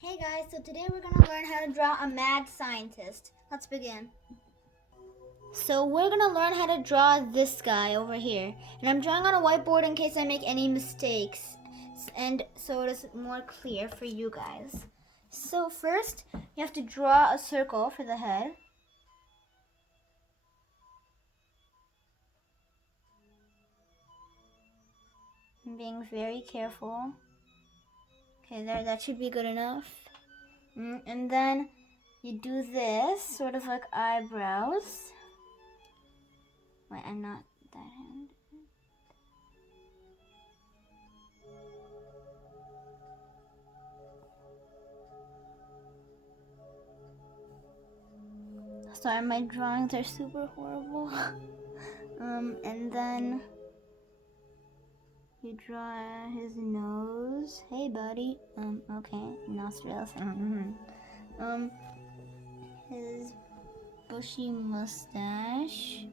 Hey guys, so today we're going to learn how to draw a mad scientist. Let's begin. So we're going to learn how to draw this guy over here. And I'm drawing on a whiteboard in case I make any mistakes. And so it is more clear for you guys. So first, you have to draw a circle for the head. I'm being very careful. Okay, there, that should be good enough. And then you do this, sort of like eyebrows. Wait, I'm not that hand. Sorry, my drawings are super horrible. And then you draw his nose. Hey, buddy. Okay, nostrils. His bushy mustache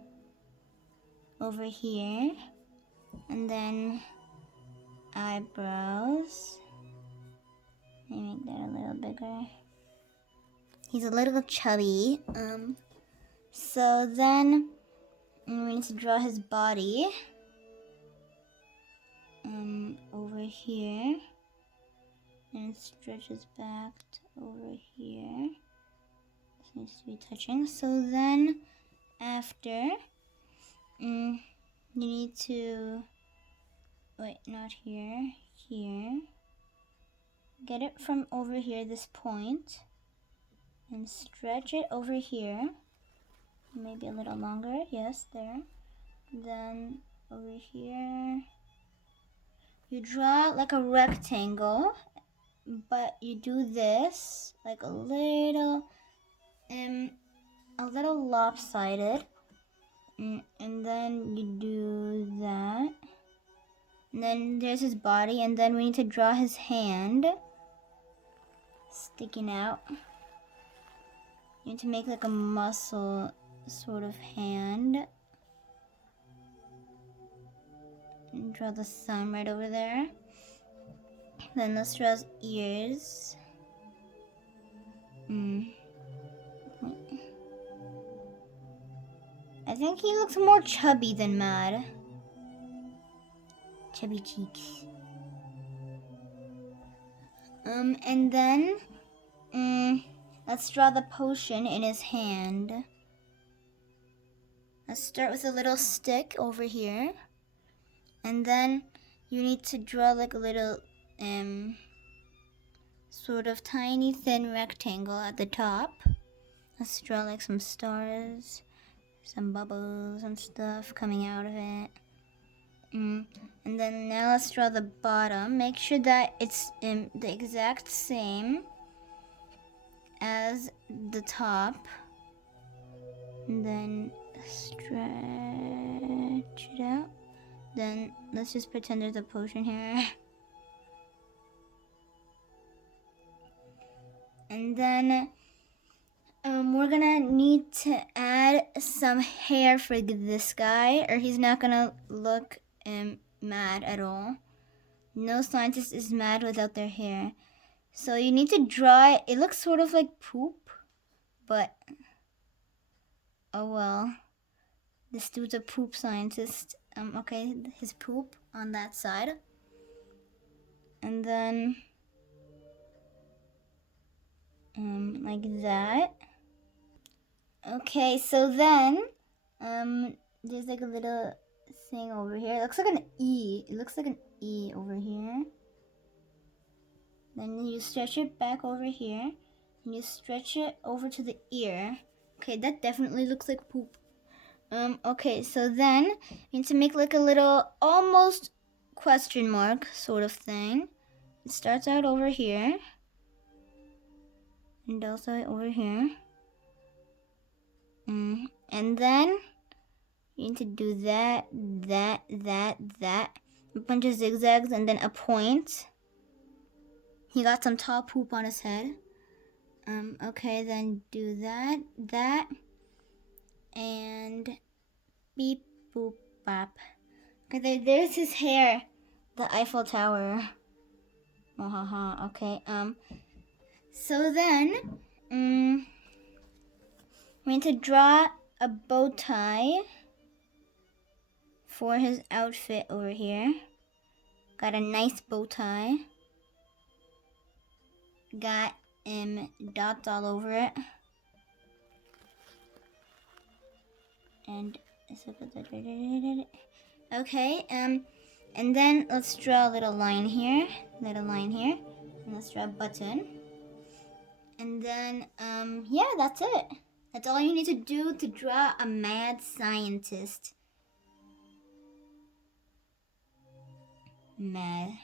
over here, and then eyebrows. Let me make that a little bigger. He's a little chubby. So then we need to draw his body. Over here, and it stretches back to over here. This needs to be touching. So then, after, you need to wait, not here, here. Get it from over here, this point, and stretch it over here. Maybe a little longer. Yes, there. Then over here. You draw like a rectangle, but you do this like a little lopsided, and then you do that, and then there's his body, and then we need to draw his hand sticking out. You need to make like a muscle sort of hand. And draw the thumb right over there. Then let's draw his ears. I think he looks more chubby than mad. Chubby cheeks. And then, let's draw the potion in his hand. Let's start with a little stick over here. And then you need to draw like a little, sort of tiny thin rectangle at the top. Let's draw like some stars, some bubbles and stuff coming out of it. And then now let's draw the bottom. Make sure that it's the exact same as the top. And then stretch it out. Then let's just pretend there's a potion here. And then we're gonna need to add some hair for this guy, or he's not gonna look mad at all. No scientist is mad without their hair. So you need to draw it. It looks sort of like poop, but oh well. This dude's a poop scientist. Okay, his poop on that side. And then like that. Okay, so then there's like a little thing over here. It looks like an E. It looks like an E over here. Then you stretch it back over here, and you stretch it over to the ear. Okay, that definitely looks like poop. Okay, so then you need to make like a little almost question mark sort of thing. It starts out over here, and also over here. And then you need to do that, a bunch of zigzags, and then a point. He got some tall poop on his head. Okay, then do that, and beep, boop, bop. Okay, there's his hair. The Eiffel Tower. Okay, So then, I'm going to draw a bow tie for his outfit over here. Got a nice bow tie. Got dots all over it. And okay, and then let's draw a little line here, and let's draw a button. And then, yeah, that's it. That's all you need to do to draw a mad scientist. Mad.